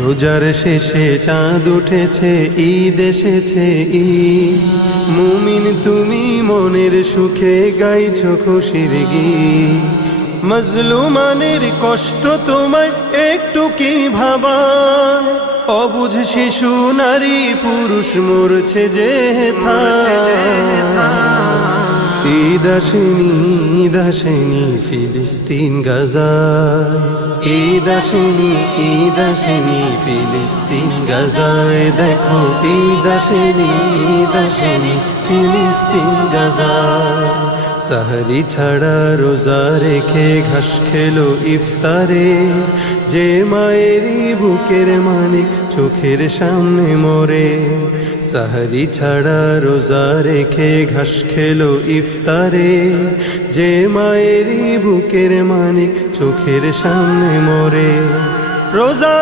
রোজার শেষে চাঁদ উঠেছে, ঈদ এসেছে ঈদ। মুমিন তুমি মনের সুখে গাইছো খুশির গীত। মজলুমানের কষ্ট তোমায় একটু কি ভাবায়? অবুঝ শিশু নারী পুরুষ মরছে যে ঈদ আসেনি, ঈদ আসেনি ফিলিস্তিন গাজায়। ঈদ আসেনি, ঈদ আসেনি ফিলিস্তিন গাজায়। দেখো ঈদ আসেনি, ঈদ আসেনি ফিলিস্তিন গাজায়। সাহরি ছাড়া রোজা রেখে ঘাস খেলো ইফতারে, যে মায়েরই বুকের মানিক চোখের সামনে মরে। সাহরি ছাড়া রোজা রেখে ঘাস খেলো ইফতারে, যে মায়েরই বুকের মানিক চোখের সামনে মরে। রোজা